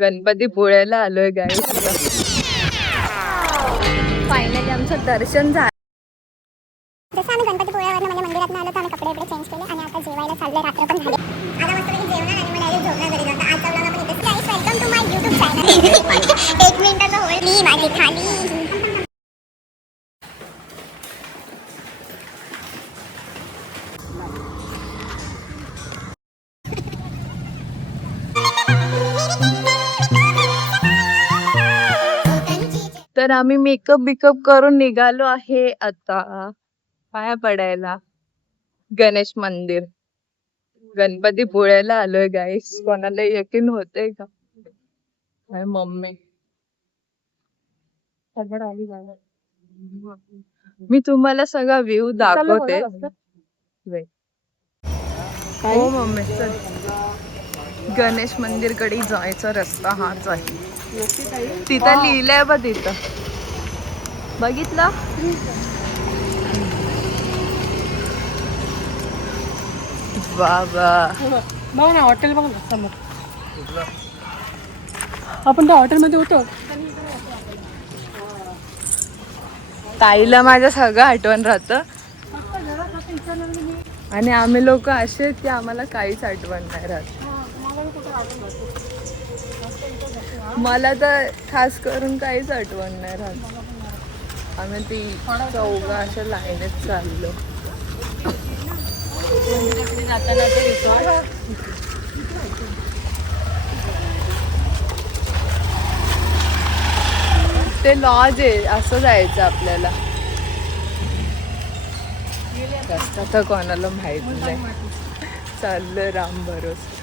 गणपतीपुळ्याला आलोय गाईस. फायनली आमचं दर्शन झालं. जसं आम्ही गणपतीपुळ्यावरनं म्हणजे मंदिरात आलो तर आम्ही कपडे वगैरे चेंज केले आणि आता जेवायला चाललोय. रात्र पण झाली. आता मस्त जेवणार आणि मग डायरेक्ट झोपणार घरी जाता. आजचा व्लॉग आपण इथेच. Guys welcome to my YouTube channel. 1 मिनिटाचा होल्ड. मी माझी खाली. तर आम्ही मेकअप करून निघालो आहे आता पाया पडायला गणेश मंदिर. गणपतीपुळ्याला आलोय गाईस. कोणाला यकीन होतंय का? माझी मम्मी मी तुम्हाला सगळा व्ह्यू दाखवते. हो मम्मी चल. गणेश मंदिर कडे जायचा रस्ता हाच आहे. तिथं लिहिलंय बघ. तिथं बघितलं. बाबा बघ ना हॉटेल बघ ना समोर. आपण त्या हॉटेलमध्ये होतो. ताईला माझ्या सगळं आठवण राहतं आणि आम्ही लोक असे आहेत की आम्हाला काहीच आठवण नाही राहत. मला तर खास करून काहीच आठवण नाही राहत. आम्ही ती चौघं अशा लाईनीत चाललो. ते लॉज आहे. असं जायचं आपल्याला. रस्ता तर कोणाला माहित नाही. चाललं राम भरोसे.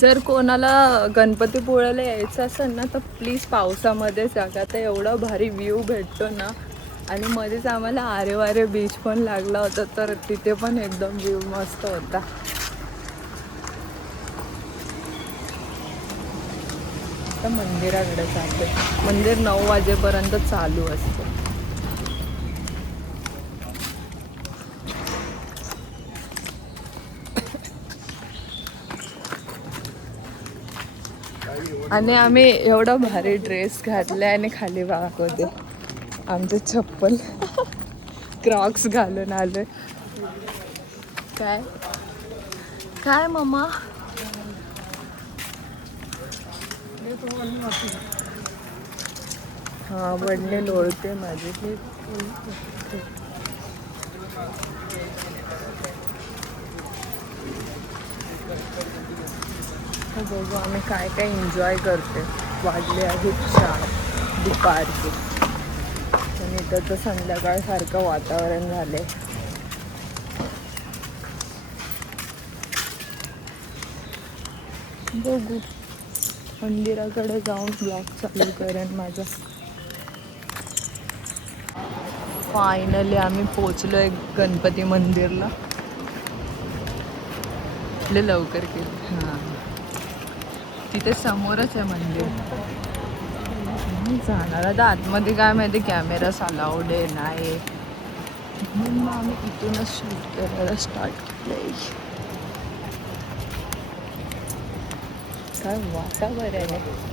जर कोणाला गणपतीपुळ्याला यायचं असेल ना तर प्लीज पावसामध्येच या. आता एवढा भारी व्ह्यू भेटतो ना. आणि मध्येच आम्हाला आरे वारे बीच पण लागला होता तर तिथे पण एकदम व्ह्यू मस्त होता. आता मंदिराकडे जाते. मंदिर 9 वाजेपर्यंत चालू असतं. आणि आम्ही एवढा भारी ड्रेस घातलाय आणि खाली वाक होते. आमचे चप्पल क्रॉक्स घालून आलोय. काय काय मम्मा? हा वडणे लोळते माझे. बघू आम्ही काय काय एन्जॉय करते. वाजले आहेत 4 दुपारचे आणि इथं तर संध्याकाळसारखं वातावरण झालंय. बघू मंदिराकडे जाऊन ब्लॉग चालू करेन माझा. फायनली आम्ही पोचलोय गणपती मंदिरला. लवकर केलं. हां तिथे समोरच आहे मंदिर. जाणार आता आतमध्ये काय माहिती कॅमेरास अलाउड आहे नाही म्हणून मग आम्ही इथूनच शूट करायला स्टार्ट केलंय. काय वातावरण आहे.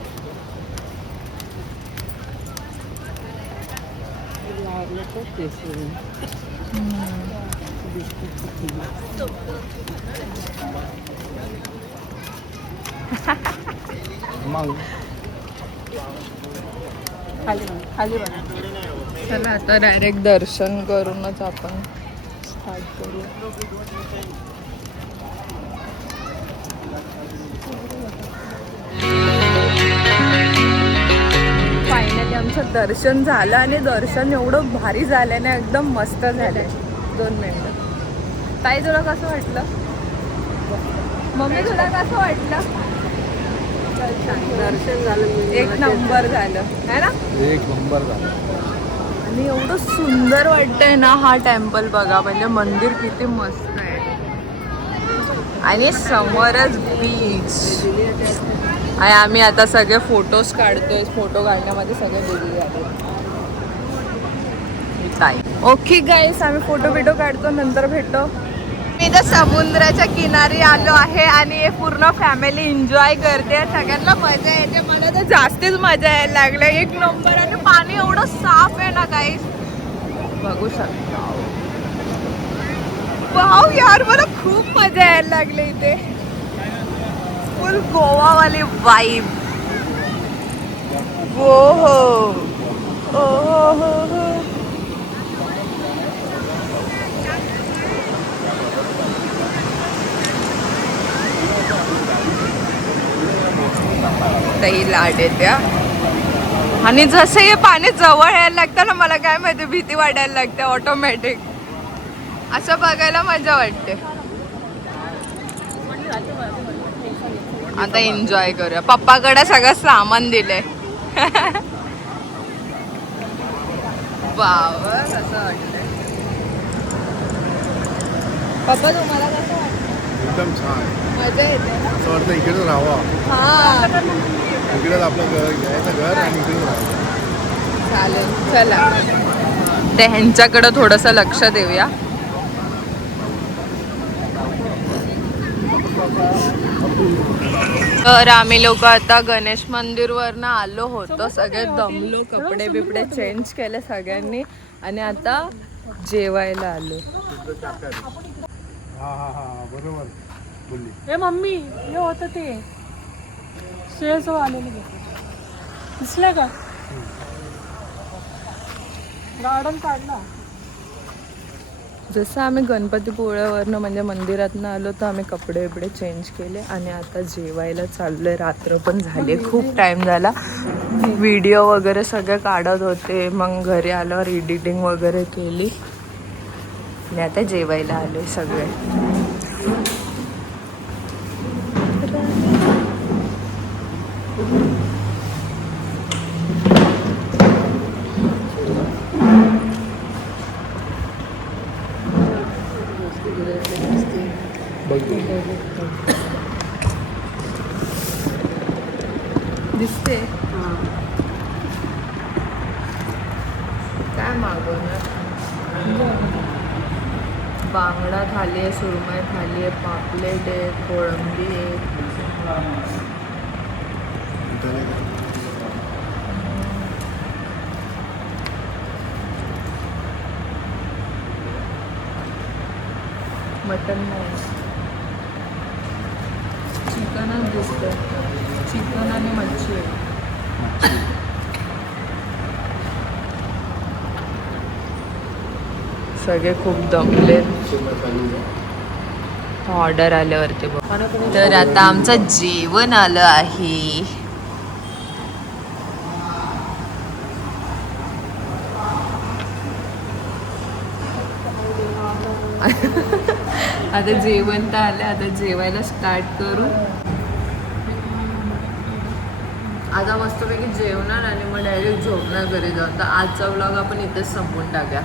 चला आता डायरेक्ट दर्शन करूनच आपण स्टार्ट करू. फायनली आमचं दर्शन झालं आणि दर्शन एवढं भारी झालं ना. एकदम मस्त झालंय. 2 मिनिटं. ताई तुला कसं वाटलं? मम्मी तुला कसं वाटलं? दर्शन झालं. 1 नंबर झालं है ना. 1 नंबर झालं. आणि एवढं सुंदर वाटतंय ना. हा टेम्पल बघा म्हणजे मंदिर किती मस्त आहे. आणि समोरच बीच. आणि आम्ही आता सगळे फोटोज काढतोय. फोटो काढण्यामध्ये सगळे बिझी झाले. ताई ओके गाईस, आम्ही फोटो बिटो काढतो, नंतर भेटतो. मी इथं समुद्राच्या किनारी आलो आहे आणि हे पूर्ण फॅमिली एन्जॉय करते. सगळ्यांना मजा येते. मला तर जास्तीच मजा यायला लागले. एक नंबर. आणि पाणी एवढं साफ आहे ना गाईस, बघू शकता. वाव यार, मला खूप मजा यायला लागली इथे. फुल गोवावाली वाईब. हो हो हो हो हो. तही लाट येत्या. आणि जसं हे पाणी जवळ यायला लागतं ना, मला काय माहिती भीती वाटायला लागते ऑटोमॅटिक. असं बघायला मजा वाटते. आता एन्जॉय करूया. पप्पाकडे सगळं सामान दिलंय. वाव, कसं वाटतंय पप्पा, तुम्हाला कसं वाटतं? एकदम छान, मजा येते ना? असं वाटतं इकडेच राहावं. हा इकडेच आपलं घर घ्यायचं, घर आणि इकडेच राहावं. चालेल, चला. ते ह्यांच्याकडं थोडंसं लक्ष देऊया. तर आम्ही लोक आता गणेश मंदिरवरनं आलो होतो. सगळे दमलो, कपडे बिपडे चेंज केले सगळ्यांनी आणि आता जेवायला आलो. हा हा हा, बरोबर बोलली. हे मम्मी, हे होतं ते शेज आलेलं दिसलं का? गार्डन काढला. जसं आम्ही गणपतीपुळ्यावरनं म्हणजे मंदिरातनं आलो तर आम्ही कपडे बिपडे चेंज केले आणि आता जेवायला चाललोय. रात्र पण झाली, खूप टाइम झाला. व्हिडिओ वगैरे सगळे काढत होते. मग घरी आल्यावर एडिटिंग वगैरे केली आणि आता जेवायला आलोय सगळे. दिसते काय मागवणार? बांगडा थाली आहे, सुरमई थाली आहे, पापलेट आहे, कोळंबी आहे. मटन नाही, चिकनच दिसतं. चिकन आणि मच्छी आहे. सगळे खूप दमले. ऑर्डर आल्यावरती बघ. तर आता आमचं जेवण आलं आहे. आता जेवण तर आलं, आता जेवायला स्टार्ट करू. आता मस्तपैकी जेवणार आणि मग डायरेक्ट झोपणार घरी जाऊन. तर आजचा व्लॉग आपण इथेच संपवून टाका.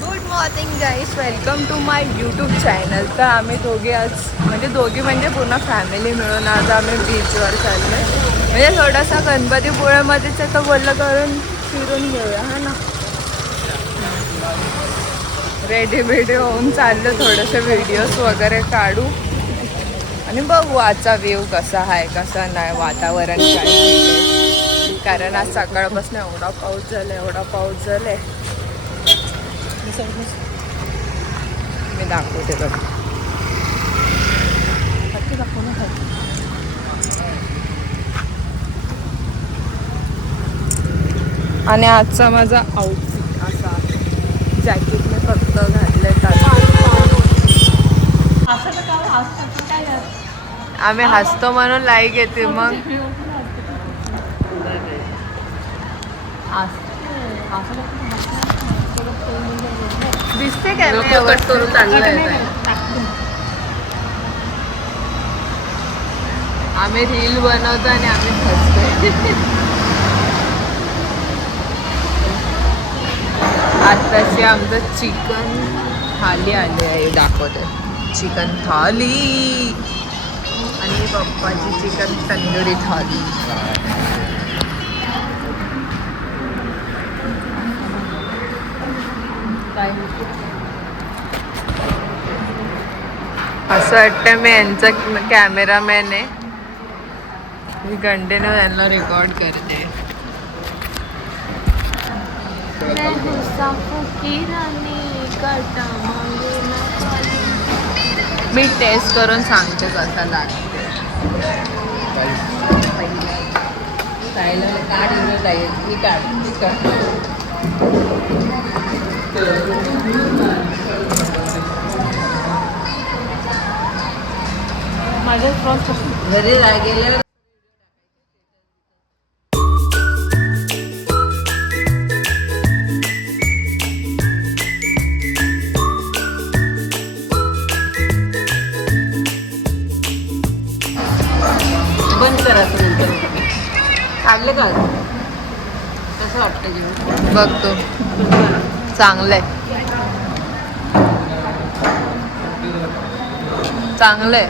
Good morning guys, welcome to my YouTube channel. तर आम्ही दोघे आज म्हणजे पूर्ण फॅमिली मिळून आज आम्ही बीचवर चाललो आहे. म्हणजे थोडासा गणपतीपुळ्यामध्येच तर बोललं करून फिरून घेऊया, हा ना. रेडी बिडी होऊन चाललं, थोडेसे व्हिडिओज वगैरे काढू आणि बघू आजचा व्ह्यू कसा आहे कसा नाही, वातावरण काय. कारण आज सकाळपासून एवढा पाऊस झालाय. मी दाखवते बघ. आणि आजचा माझा आउटफिट असा, जॅकेट मी फक्त घातलंय. आम्ही हसतो म्हणून लाईक येते. मग दिसते काय आम्ही रील बनवतो आणि आम्ही हसतोय. आताशी आमचं चिकन थाली आली आहे दाखवते. चिकन थाली आणि पप्पाची चिकन तंदुरी थाली. असं वाटतं मी यांचा कॅमेरामॅन आहे. मी कंटिन्यू यांना रेकॉर्ड करते. मी टेस्ट करून सांगते कसा लागते. माझ्या घरी गेल्यावर बंद करा नंतर काढले का कसं वाटतं जेवण बघतो. चांगलंय चांगलंय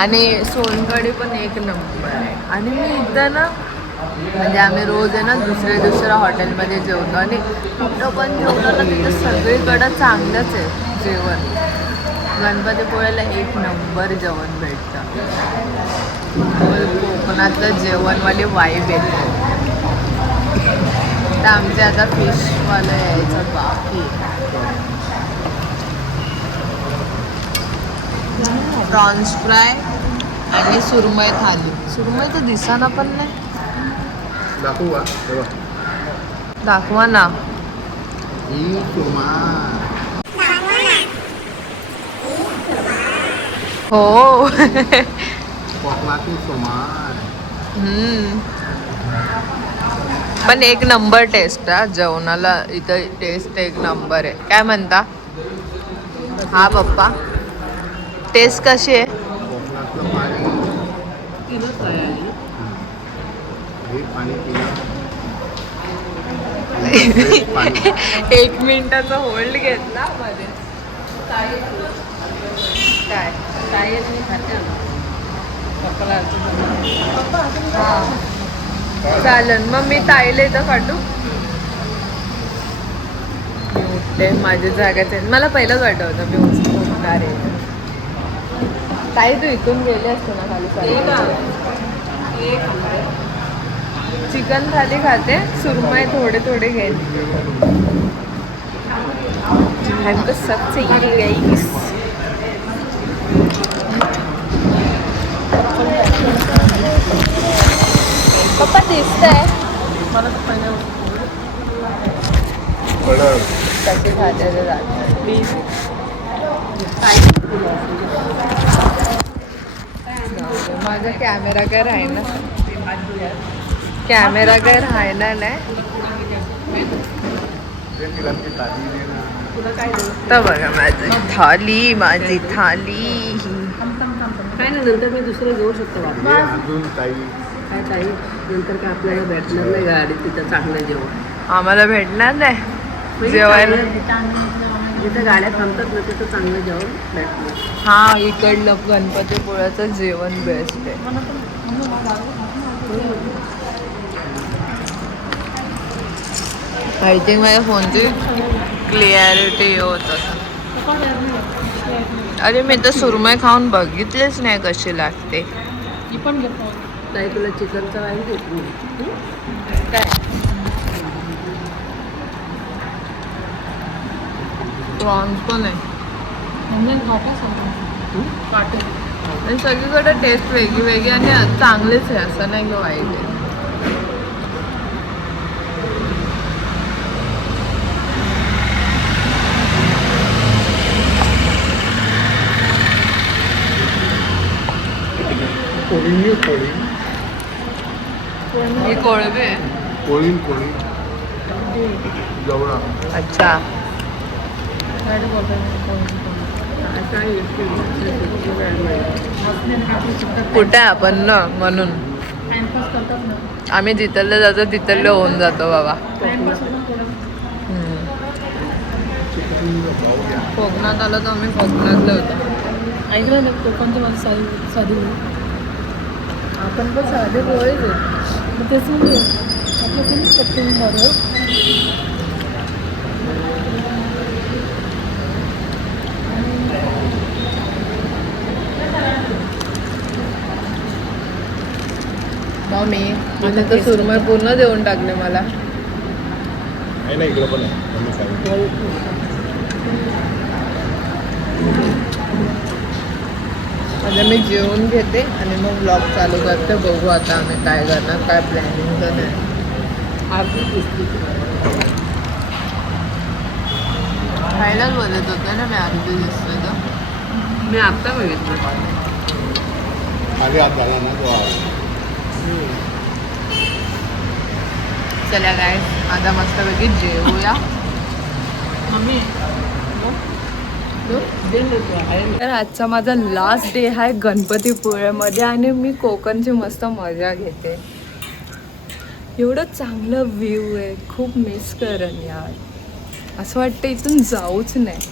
आणि सोलकढी पण एक नंबर आहे. आणि मी इथं ना म्हणजे आम्ही रोज आहे ना दुसऱ्या हॉटेलमध्ये जेवतो आणि कुठं पण जेवतो ना तिथं सगळीकडं चांगलंच आहे जेवण. गणपतीपुळ्याला एक नंबर जेवण भेटतं. कोकणातलं जेवणवाली वाईब येते. तर आमचे आता फिशवालं यायचं बाकी. प्रॉन्स फ्राय आणि सुरमई थाली. सुरमई तर दिसाना पण नाही. दाखवा ना. हो पण एक नंबर टेस्ट आहे जेवणाला इथं. टेस्ट एक नंबर आहे. काय म्हणता हा पप्पा? टेस्ट कशी आहे? एक मिनिटाचा होल्ड घेतला मध्ये. काय चालेल मग मी ताईला इथं काढू. मी उठते माझ्या जागेत आहे. मला पहिलंच वाटत होतं मी उठणार आहे. ताई तू इथून गेले असते ना खाली. चिकन थाली खाते. सुरमई थोडे घेईन. सबसे गाईस पप्पा दिसतंय मला तर पहिल्या कशी खाते प्लीज. माझा कॅमेरा काय राहिना. कॅमेरा काय राहिना नाही. तर बघा माझी थाली काय नाही. नंतर मी दुसरं घेऊ शकतो काय ताई नंतर काय आपल्याला भेटणार नाही गाडी तिथं चांगलं जेवण. आम्हाला भेटणार नाही जेवायला. जिथं गाड्या थांबतात ना तिथं चांगलं जेवण भेटणार. हा इकडलं गणपतीपुळ्याचं जेवण बेस्ट आहे. आय थिंक माझ्या फोनची क्लिअरिटी होत असं. अरे मी तर सुरमई खाऊन बघितलेच नाही कशी लागते. ताई तुला चिकनचा वाईट देत नाही काय प्रॉन्स पण आहे. आणि सगळीकडे टेस्ट वेगळी आणि चांगलीच आहे असं नाही की वाईट आहे. ही कोळंबी आहे. कोळी जवळा. अच्छा कुठे आहे आपण ना म्हणून आम्ही जिथले जातो तिथले होऊन जातो बाबा. कोकणात आलो तर आम्ही कोकणातलं होतो. ऐकलं ना कोकणचं माझं साधी आपण पण साधे पोळेच आहेत. मग तेच म्हणजे आपलं कोणीच कप्पे बरोबर. मम्मी आता तर सुरमई पूर्ण देऊन टाकले मला. आहे ना इकडे पण आहे मम्मी सांगितलं. आता मी जेवून घेते आणि मग ब्लॉग चालू करते. बघू आता आम्ही काय करणार, काय प्लॅनिंग तर नाही. आरती दिसते. खायलाच बोलत होते ना मी अर्धी दिसते तर. मी आत्ता बघितलं. खाली हात झाला ना तो आवाज. चला काय आता मस्तपैकी जेवूया. मम्मी तर आजचा माझा लास्ट डे आहे गणपतीपुळेमध्ये आणि मी कोकणची मस्त मजा घेते. एवढं चांगलं व्ह्यू आहे, खूप मिस करेन यार. असं वाटतं इथून जाऊच नाही.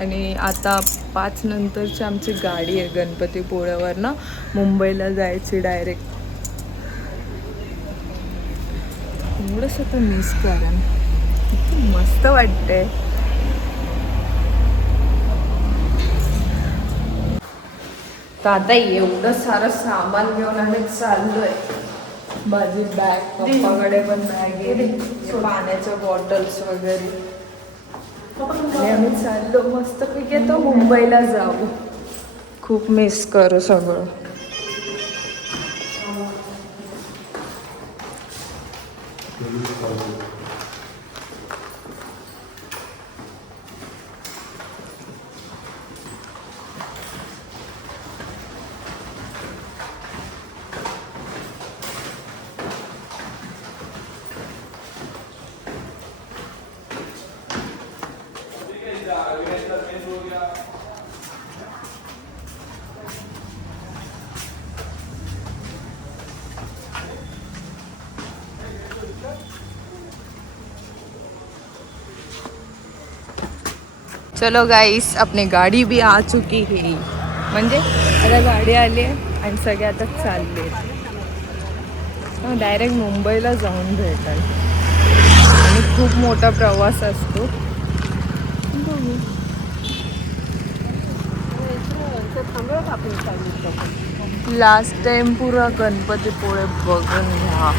आणि आता 5 नंतरची आमची गाडी आहे गणपतीपुळ्यावरनं मुंबईला जायची डायरेक्ट. एवढंच आता मिस करेन. किती मस्त वाटतंय. तर आता एवढं सारं सामान घेऊन आम्ही चाललोय. माझी बॅग, पप्पाकडे पण बॅग आहे, पाण्याच्या बॉटल्स वगैरे. आणि आम्ही चाललो मस्तपैकी तो मुंबईला जाऊ. खूप मिस करू सगळं. चलो गाइस, अपनी गाडी भी आ चुकी है. म्हणजे आता गाडी आली आहे आणि सगळे आता चालले. डायरेक्ट मुंबईला जाऊन भेटाल. आणि खूप मोठा प्रवास असतो. लास्ट टाइम पुरा गणपतीपुळे बघून घ्या.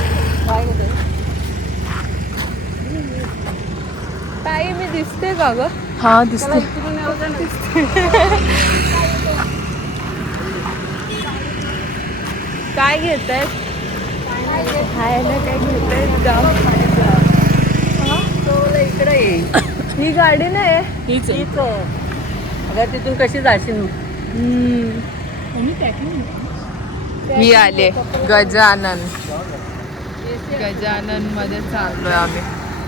ताई मी दिसते का ग? हा दिसते. काय घेत आहेत? खायला काय घेत आहेत का? इकडे ही गाडी नाही. हीच अगं तिथून कशी जाशील? ही आले गजानन. गजानन मध्ये चाललोय आम्ही.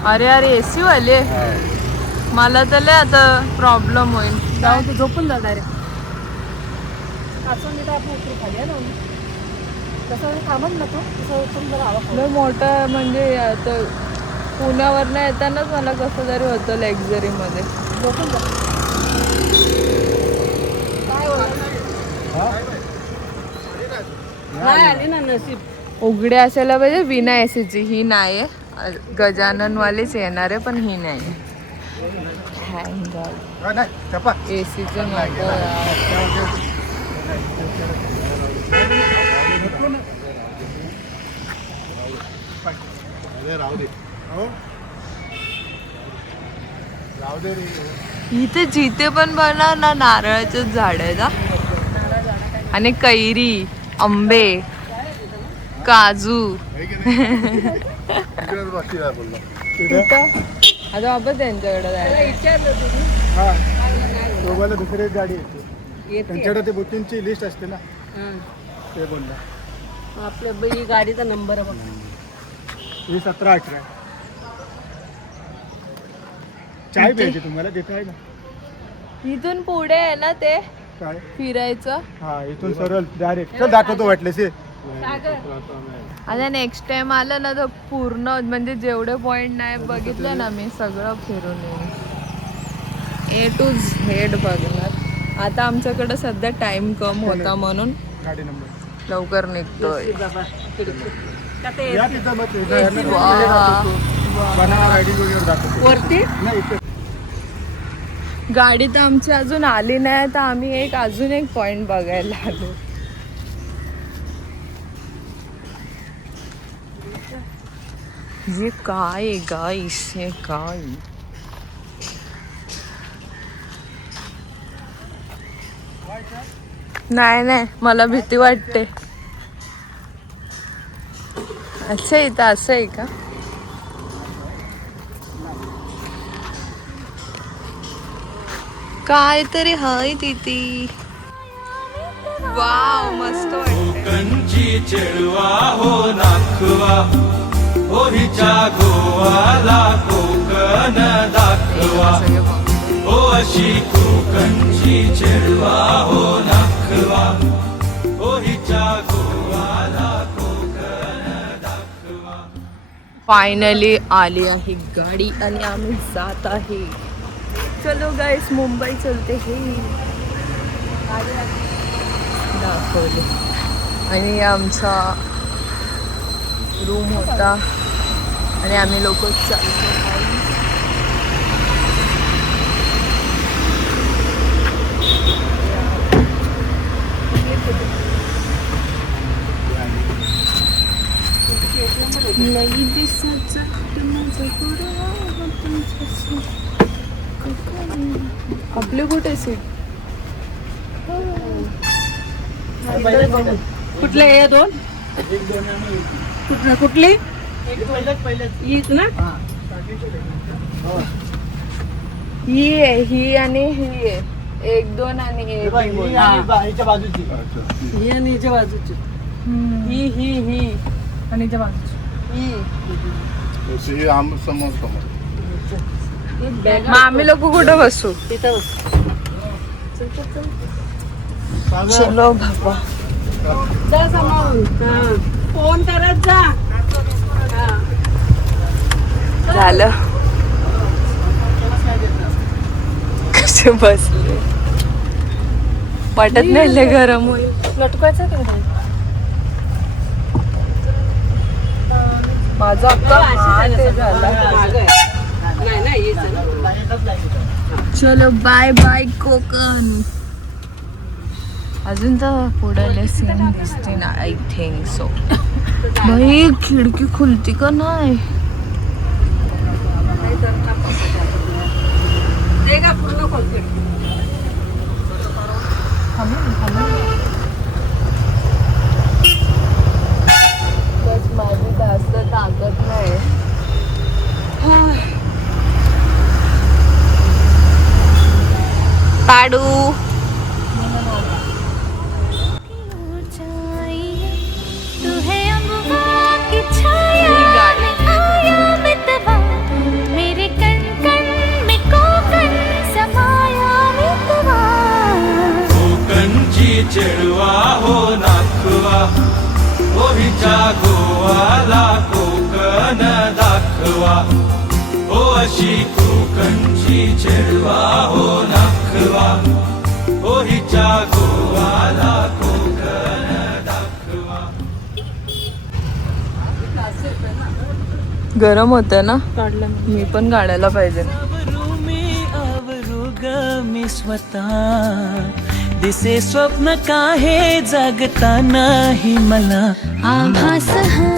अरे अरे एसी वाले. मला तर लय आता प्रॉब्लेम होईल. जाऊ तू झोपून जा डायरेक्ट. असं मी तर आपण उतरू खाली आहे ना. तसं थांबत ना तो तसं उतरून जरा हवा. लय मोठं म्हणजे आता पुण्यावरनं येतानाच मला कसं तरी होतं लक्झरीमध्ये. झोपून जा. काय आली ना नसीब. उघडे असायला पाहिजे. विना एसीची ही नाही आहे. गजाननवालीच येणार आहे पण ही नाही. Thank God. एसीचं नको यार. राहू दे. राहू दे रे. इथे जिथे पण बघा ना नारळाचे झाड आहेत हा. आणि कैरी, आंबे, काजू. आता वापस त्यांच्याकडे जायचं. दोघांना दुसरी एक गाडी येते. त्यांच्याकडे ते बुकिंगची लिस्ट असते ना. ते बोलला आपल्या ही गाडीचा नंबर बघ. ही 17-18. चाय पाहिजे तुम्हाला? तिथे आहे ना. इथून पुढे आहे ना ते काय फिरायचं. हा इथून सरळ डायरेक्ट चल दाखवतो वाटले से. आता नेक्स्ट टाइम आलं ना तर पूर्ण म्हणजे जेवढे पॉइंट नाही बघितले ना मी सगळं फिरून येईन. A to Z बघणार. आता आमच्याकडे सध्या टाइम कम होता म्हणून गाडी नंबर लवकर निघतोय. बाबा या तिथं मग वा. बनाना आयडी वगैरे दाखवतो वरती नाही इथे गाडी तर आमची अजून आली नाही तर आम्ही अजून एक पॉइंट बघायला आलो. ये काय आहे गाईस, हे काय? नाही नाही, मला भीती वाटते. अच्छा इथं असं आहे का? काय तरी हाय तिथे. वाव मस्त वाटते. कंची चेळवा हो नाखवा हो हिच्या गोवाला कोकण दाखवा हो अशी कोकणची चेळवा हो नाखवा हो हिच्या गोवाला कोकण दाखवा. फायनली आली आहे गाडी आणि आम्ही जात आहे. चलो गाइस, मुंबई चलते हे दाखवले. आणि आमचा रूम होता आणि आम्ही लोक चालतो. आपले कुठे सीट? कुठले हे दोन कुठली हीच ना ही आहे, ही आणि ही आहे. 1 2 आणि 1 बाजूची ही आणि हिच्या बाजूची ही आणि हिच्या बाजूची ही. समोर समोर मग आम्ही लोक कुठं बसू? तिथं बस. चलो बाबा. जा समोर फोन करत जा. झालं. कसे बसले, वाटत नाही लय गरम होईल. लटकायचं का माझा अक्का हात हे झाला. नाही नाही येच. चलो बाय बाय कोकण. अजून तर पुढे सीन दिसते ना, आय थिंक सो. भाई खिडकी खुलती का नाही? ते का पूर्ण खोलते. बस माझी जास्त ताकद नाही. पाडू चेळवा हो नाखवा हो हिच्या गोवाला कोकण दाखवा हो अशी कोकणची चेळवा हो नाखवा हो हिच्या गोवाला कोकण दाखवा. गरम होतं ना, मी पण काढायला पाहिजे. आवरू ग मी स्वतः दिसे स्वप्न काहे जागता नाही मला. आभास हा